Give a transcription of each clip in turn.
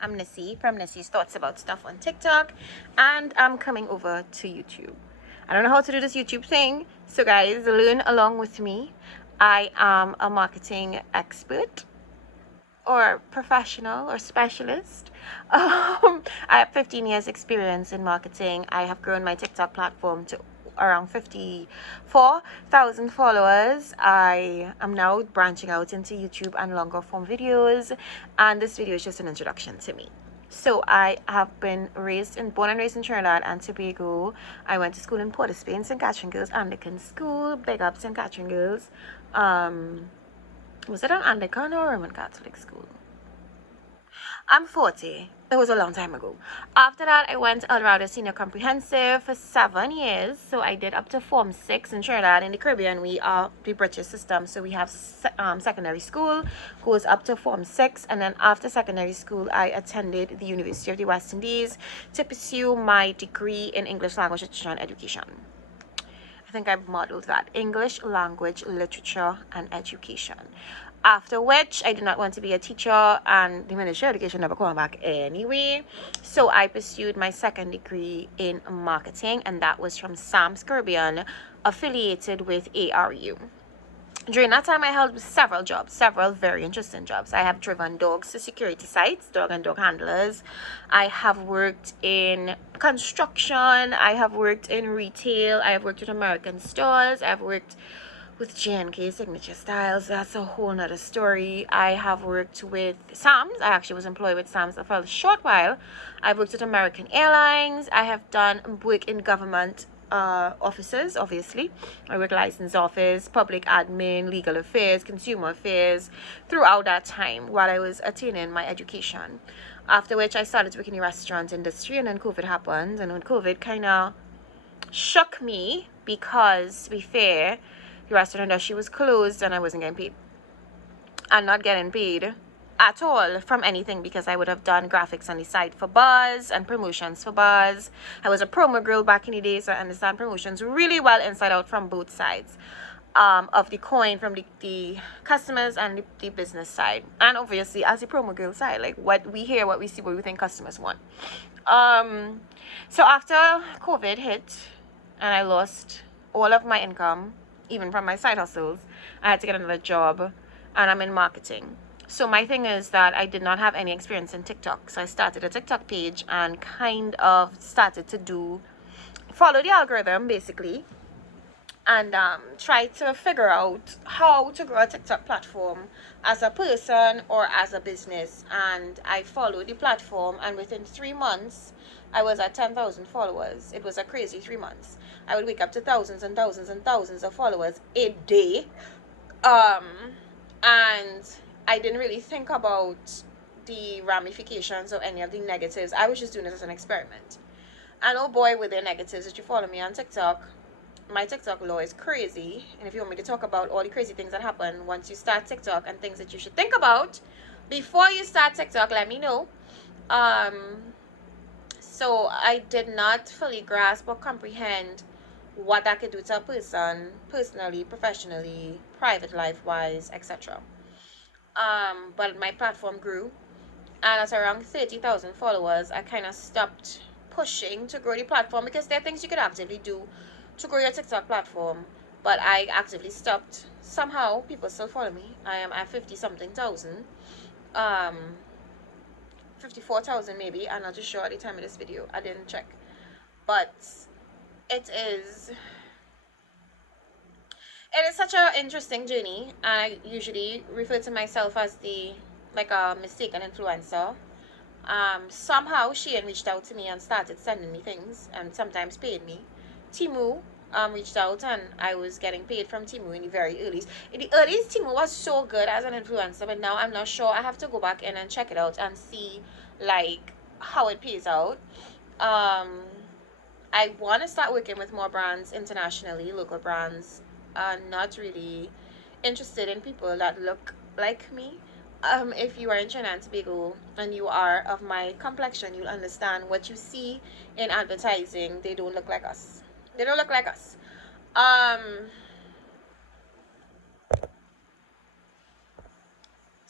I'm Nissy from Nissy's Thoughts About Stuff on TikTok, and I'm coming over to YouTube. I don't know how to do this YouTube thing, so guys, learn along with me. I am a marketing expert or professional or specialist. I have 15 years experience in marketing. I have grown my TikTok platform to around 54,000 followers. I am now branching out into YouTube and longer form videos, and this video is just an introduction to me. So I have been born and raised in Trinidad and Tobago. I went to school in Port of Spain, St. Catherine Girls Anglican School. Big up St. Catherine Girls. Was it an Anglican or Roman Catholic school? I'm 40. It was a long time ago. After that, I went to El Dorado Senior Comprehensive for 7 years. So I did up to Form 6 in Trinidad. In the Caribbean, we are the British system. So we have secondary school, goes up to Form 6. And then after secondary school, I attended the University of the West Indies to pursue my degree in English Language, Literature, and Education. I think I modeled that. English, language, literature, and education. After which, I did not want to be a teacher, and the Ministry of Education never called back anyway. So I pursued my second degree in marketing, and that was from Sam's Caribbean, affiliated with ARU. During that time, I held several very interesting jobs. I have driven dogs to security sites, dog and dog handlers. I have worked in construction. I have worked in retail. I have worked with American stores. I have worked with J&K Signature Styles. That's a whole nother story. I have worked with Sam's. I actually was employed with Sam's for a short while. I've worked with American Airlines. I have done work in government offices, obviously. I work license office, public admin, legal affairs, consumer affairs throughout that time while I was attaining my education. After which I started working in the restaurant industry, and then COVID happened, and when COVID kind of shook me because, to be fair, the restaurant industry was closed and I wasn't getting paid. I'm not getting paid at all from anything because I would have done graphics on the side for bars and promotions for bars. I was a promo girl back in the day, so I understand promotions really well inside out from both sides of the coin, from the customers and the business side, and obviously as a promo girl side, like what we hear, what we see, what we think customers want. So after COVID hit and I lost all of my income, even from my side hustles, I had to get another job, and I'm in marketing. So my thing is that I did not have any experience in TikTok. So I started a TikTok page and kind of started to follow the algorithm basically, and try to figure out how to grow a TikTok platform as a person or as a business. And I followed the platform, and within 3 months, I was at 10,000 followers. It was a crazy 3 months. I would wake up to thousands and thousands and thousands of followers a day. And I didn't really think about the ramifications or any of the negatives. I was just doing it as an experiment. And oh boy, were there negatives. If you follow me on TikTok, my TikTok law is crazy. And if you want me to talk about all the crazy things that happen once you start TikTok and things that you should think about before you start TikTok, let me know. So I did not fully grasp or comprehend what that could do to a person, personally, professionally, private life-wise, etc. But my platform grew, and at around 30,000 followers, I kind of stopped pushing to grow the platform because there are things you could actively do to grow your TikTok platform, but I actively stopped. Somehow people still follow me. I am at 50 something thousand, 54,000 maybe. I'm not too sure at the time of this video. I didn't check, but it is such an interesting journey. I usually refer to myself as a mistaken influencer. Somehow Shein reached out to me and started sending me things and sometimes paid me. Timu reached out, and I was getting paid from Timu in the very earliest. In the earliest, Timu was so good as an influencer, but now I'm not sure. I have to go back in and check it out and see like how it pays out. I want to start working with more brands internationally, local brands. Not really interested in people that look like me. If you are in Trinidad and Tobago and you are of my complexion, you'll understand what you see in advertising. They don't look like us. They don't look like us.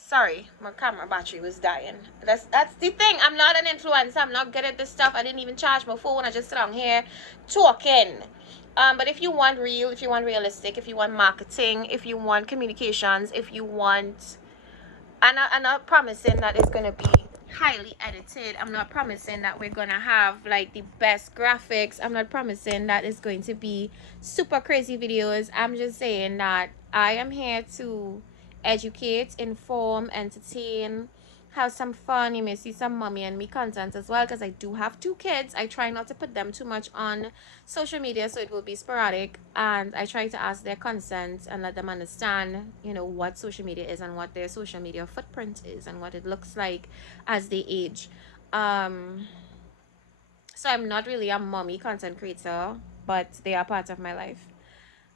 Sorry, my camera battery was dying. That's the thing. I'm not an influencer. I'm not good at this stuff. I didn't even charge my phone. I just sit on here talking. But if you want real, if you want realistic, if you want marketing, if you want communications, if you want, I'm not promising that it's gonna be highly edited. I'm not promising that we're gonna have like the best graphics. I'm not promising that it's going to be super crazy videos. I'm just saying that I am here to educate, inform, entertain, have some fun. You may see some mommy and me content as well, because I do have 2 kids. I try not to put them too much on social media, so it will be sporadic, and I try to ask their consent and let them understand, you know, what social media is and what their social media footprint is and what it looks like as they age. So I'm not really a mommy content creator, but they are part of my life.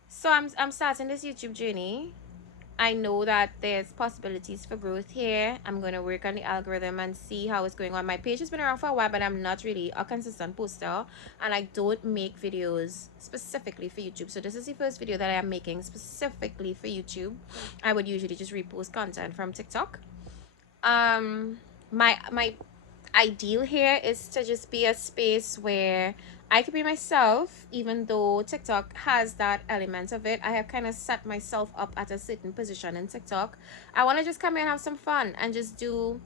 So I'm starting this YouTube journey. I know that there's possibilities for growth here. I'm going to work on the algorithm and see how it's going on. My page has been around for a while, but I'm not really a consistent poster, and I don't make videos specifically for YouTube. So this is the first video that I am making specifically for YouTube. I would usually just repost content from TikTok. My ideal here is to just be a space where I could be myself, even though TikTok has that element of it. I have kind of set myself up at a certain position in TikTok. I want to just come in and have some fun and just do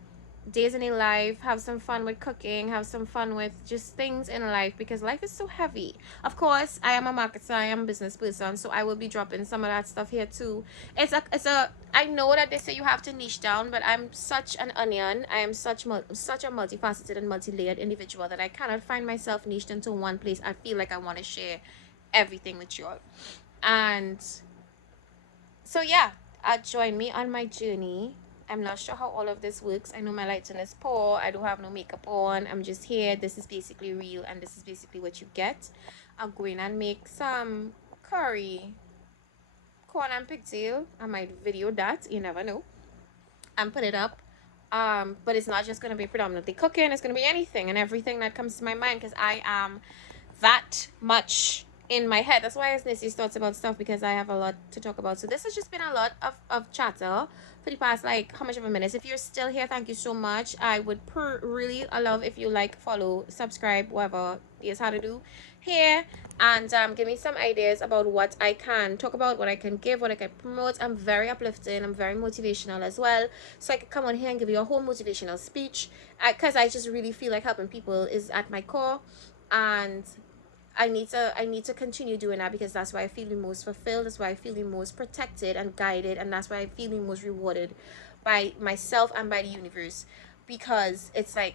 days in a life, have some fun with cooking, have some fun with just things in life, because life is so heavy. Of course, I am a marketer, I am a business person, so I will be dropping some of that stuff here too. I know that they say you have to niche down, but I'm such an onion. I am such a multifaceted and multi-layered individual that I cannot find myself niched into one place. I feel like I want to share everything with you all. And so yeah, join me on my journey. I'm not sure how all of this works. I know my lighting is poor. I don't have no makeup on. I'm just here. This is basically real, and this is basically what you get. I'm going and make some curry, corn and pigtail. I might video that. You never know. And put it up. But it's not just going to be predominantly cooking. It's going to be anything and everything that comes to my mind, because I am that much in my head. That's why I Nissy's thoughts about stuff, because I have a lot to talk about. So this has just been a lot of chatter for the past, like, how much of a minute. If you're still here, thank you so much. I would really love if you like, follow, subscribe, whatever is how to do here, and give me some ideas about what I can talk about, what I can give, what I can promote. I'm very uplifting, I'm very motivational as well, so I could come on here and give you a whole motivational speech, because I just really feel like helping people is at my core, and I need to continue doing that, because that's why I feel the most fulfilled, that's why I feel the most protected and guided, and that's why I feel the most rewarded by myself and by the universe, because it's like,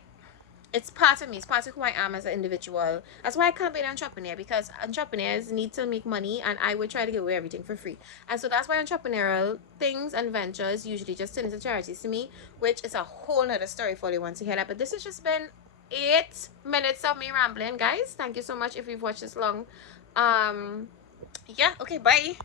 it's part of me, it's part of who I am as an individual. That's why I can't be an entrepreneur, because entrepreneurs need to make money, and I would try to give away everything for free. And so that's why entrepreneurial things and ventures usually just turn into charities to me, which is a whole nother story for you once you hear that. But this has just been 8 minutes of me rambling, guys. Thank you so much if you've watched this long. Yeah, okay, bye.